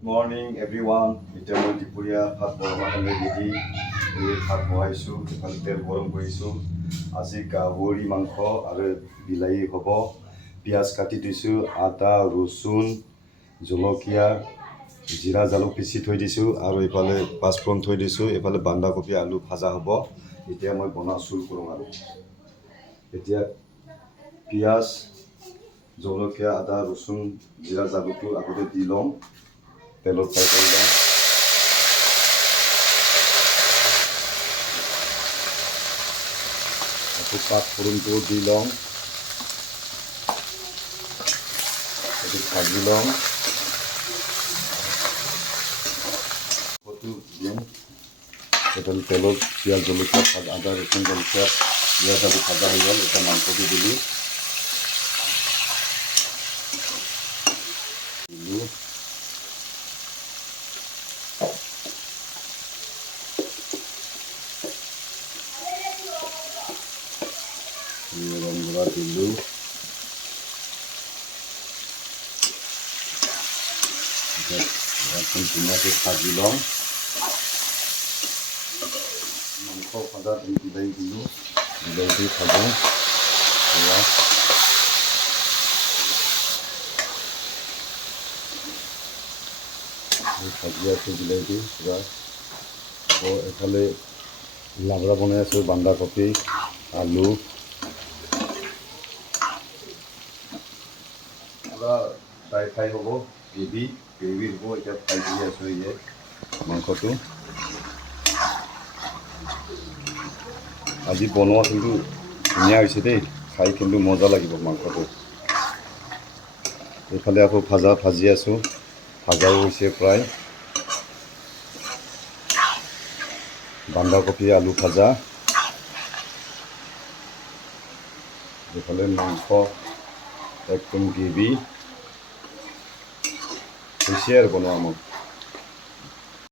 Morning everyone. এতিয়া মই দুপৰীয়া ভাত বনাবৰ কাৰণে ৰেডি ভাত বহাইছোঁ ইফালে তেল গৰম কৰিছোঁ আজি গাহৰি মাংস আৰু বিলাহী হ'ব পিঁয়াজ কাটি দিছোঁ আদা ৰচুন জলকীয়া জিৰা জালুক পিচি থৈ দিছোঁ আৰু ইফালে পাঁচফোৰণ থৈ দিছোঁ এইফালে বন্ধাকবি আলু ভাজা হ'ব এতিয়া মই বনোৱা চুৰ কৰোঁ আৰু এতিয়া পিঁয়াজ জলকীয়া আদা ৰচুন জিৰা জালুকটো আগতে দি ল'ম তেলত ফ্ৰাই কৰি লওঁ আকৌ পাঁচফোৰণটো দি লওঁ এইটো ভাজি লওঁ দিম এইফালে তেলত পিঁয়াজ জলকীয়া আদা ৰচুন জলকীয়া জিৰা জালুক ভাজা হৈ গ'ল এতিয়া মাংসটো দিলোঁ ৰংগুড়া দিলোঁ ধুনীয়াকৈ ভাজি লওঁ মাংস ভাজা বিলাহী দিলোঁ বিলাহীটো ভাজোঁ ভাজি আছোঁ বিলাহীটো পূৰা আকৌ এফালে লাবৰা বনাই আছোঁ বন্ধাকবি আলু পূৰা ফ্ৰাই হ'ব গ্ৰেভি হ'ব এতিয়া ফ্ৰাই কৰি আছোঁ ইয়াত মাংসটো আজি বনোৱা কিন্তু ধুনীয়া হৈছে দেই খাই কিন্তু মজা লাগিব মাংসটো এইফালে আকৌ ভাজি আছোঁ ভাজাও হৈছে প্ৰায় বন্ধাকবি আলু ভাজা এইফালে মাংস একদম গ্ৰেভি হৈছে আৰু বনোৱা মোক